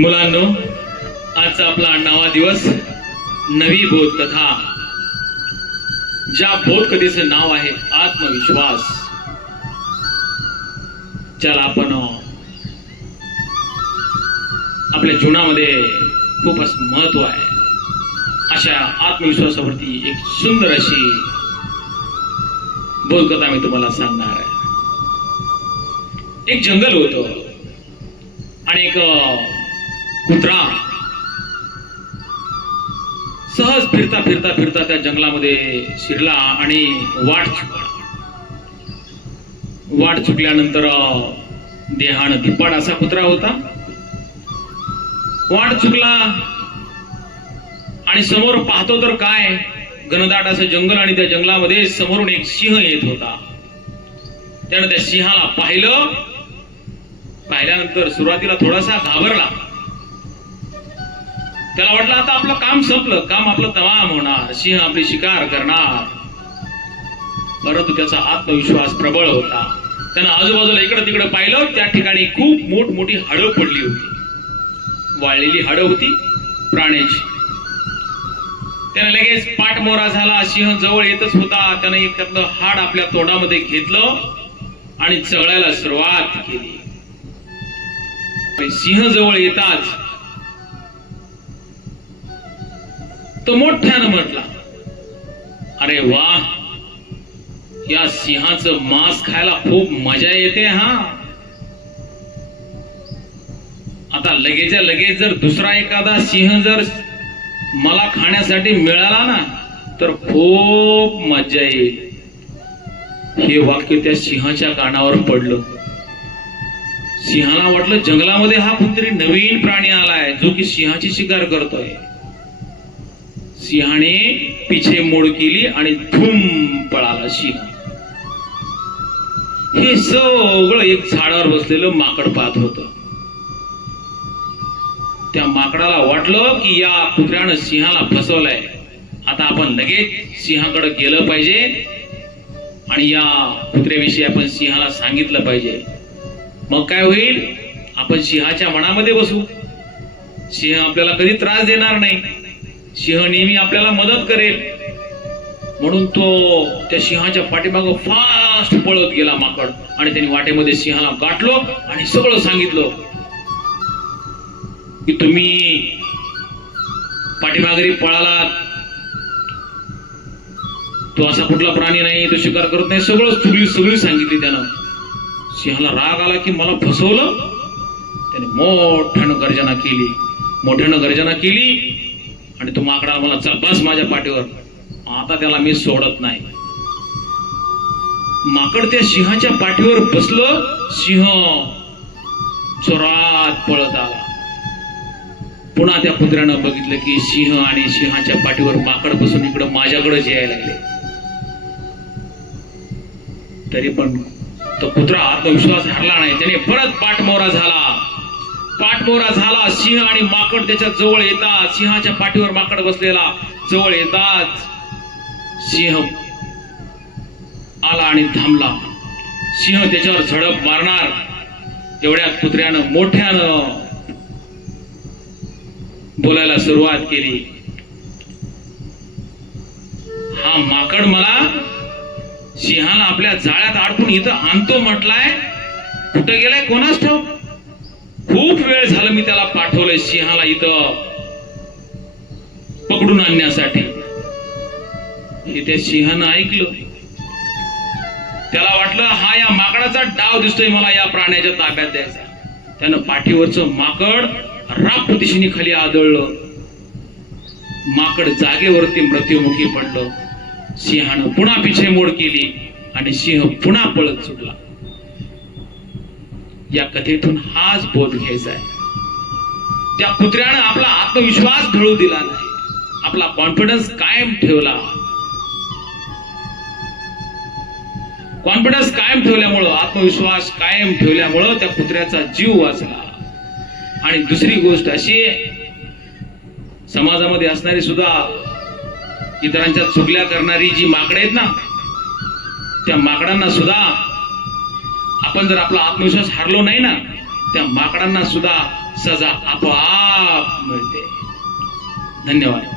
मुलांनो आजचा आपला अण्णावा दिवस नवी बोधकथा ज्या बोधकथेचं नाव आहे आत्मविश्वास. ज्याला आपण आपल्या जीवनामध्ये खूपच महत्त्व आहे. अशा आत्मविश्वासावरती एक सुंदर अशी बोधकथा मी तुम्हाला सांगणार आहे. एक जंगल होतं. आणि एक कुत्रा. सहज फिरता फिरता फिरता त्या जंगलामध्ये शिरला आणि वाट चुकला. वाट चुकल्यानंतर देहान धिप्पाड असा कुत्रा होता. वाट चुकला आणि समोर पाहतो तर काय? घनदाट असं जंगल आणि त्या जंगलामध्ये समोरून एक सिंह येत होता. त्यानं त्या सिंहाला पाहिलं. पाहिल्यानंतर सुरुवातीला थोडासा घाबरला. त्याला वाटलं आता आपलं काम संपलं. काम आपलं तमाम होणार. सिंह आपली शिकार करणार. परंतु त्याचा आत्मविश्वास प्रबळ होता. त्यानं आजूबाजूला इकडं तिकडं पाहिलं. त्या ठिकाणी खूप मोठमोठी हाडं पडली होती. वाळलेली हाडं होती प्राण्याची. त्यानं लगेच पाठमोरा झाला. सिंह जवळ येतच होता. त्यानं एक त्यातलं हाड आपल्या तोंडामध्ये घेतलं आणि चघळायला सुरुवात केली. सिंह जवळ येताच तो मोठ्यानं म्हटला अरे वा या सिंहाचं मांस खायला खूप मजा येते हा. आता लगेच्या लगेच जर दुसरा एखादा सिंह जर मला खाण्यासाठी मिळाला ना तर खूप मजा येईल. हे वाक्य त्या सिंहाच्या कानावर पडलं. सिंहाला वाटलं जंगलामध्ये हा कुठतरी नवीन प्राणी आलाय जो की सिंहाची शिकार करतोय. सिंहाने पिछे मोड केली आणि धूम पळाला सिंह. हे सगळं एक झाडावर बसलेलं माकड पाहत होत. त्या माकडाला वाटलं की या कुत्र्यानं सिंहाला फसवलंय. आता आपण लगेच सिंहाकडे गेलं पाहिजे आणि या कुत्र्याविषयी आपण सिंहाला सांगितलं पाहिजे. मग काय होईल? आपण सिंहाच्या मनामध्ये बसू. सिंह आपल्याला कधी त्रास देणार नाही. सिंह नेहमी आपल्याला मदत करेल. म्हणून तो त्या सिंहाच्या पाठीमाग फास्ट पळत गेला माकड. आणि त्यांनी वाटेमध्ये सिंहाला गाठलो आणि सगळं सांगितलं. की तुम्ही पाठीमागरी पळालात. तो असा कुठला प्राणी नाही तो शिकार करत नाही. सगळं सगळी सगळी सांगितली त्यानं. सिंहाला राग आला की मला फसवलं? त्याने मोठ्यानं गर्जना केली. मोठ्यानं गर्जना केली आणि तो माकडा मला चल बस माझ्या पाठीवर. आता त्याला मी सोडत नाही. माकड त्या सिंहाच्या पाठीवर बसलं सिंह चोरात पळत आला. पुन्हा त्या कुत्र्यानं बघितलं की सिंह आणि सिंहाच्या पाठीवर माकड बसून इकडं माझ्याकडेच यायला लागले. तरी पण तो कुत्रा आत्मविश्वास हरला नाही. त्याने परत पाठमोरा झाला. पाठमोरा झाला. सिंह आणि माकड त्याच्याजवळ येतात. सिंहाच्या पाठीवर माकड बसलेला. जवळ येतात. सिंह आला आणि थांबला. सिंह त्याच्यावर झडप मारणार. एवढ्यात कुत्र्यानं मोठ्यानं बोलायला सुरुवात केली. हा माकड मला सिंहाला आपल्या जाळ्यात अडकून इथं आणतो म्हटलाय. कुठं गेलाय? कोणाच ठाऊक? खूप वेळ झालं मी त्याला पाठवलंय सिंहाला इथं. पकडून आणण्यासाठी. हे त्या सिंहानं ऐकलं. त्याला वाटलं हा या माकडाचा डाव दिसतोय मला या प्राण्याच्या ताब्यात द्यायचा. त्यानं पाठीवरचं माकड राप दिशेने खाली आदळलं. माकड जागेवरती मृत्युमुखी पडलं. सिंहानं पुन्हा पिछे मोड केली आणि सिंह पुन्हा पळत सुटला. या कथेतून हाच बोध घ्यायचा आहे. त्या कुत्र्यानं आपला आत्मविश्वास ढळू दिला नाही. आपला कॉन्फिडन्स कायम ठेवला. कॉन्फिडन्स कायम ठेवल्यामुळं आत्मविश्वास कायम ठेवल्यामुळं त्या कुत्र्याचा जीव वाचला. आणि दुसरी गोष्ट अशी आहे, समाजामध्ये असणारी सुद्धा इतरांच्या चुगल्या करणारी जी माकडं आहेत ना त्या माकडांना सुद्धा आपण जर आपला आत्मविश्वास हारलो नाही ना त्या माकडांना सुद्धा सजा आपोआप मिळते. धन्यवाद.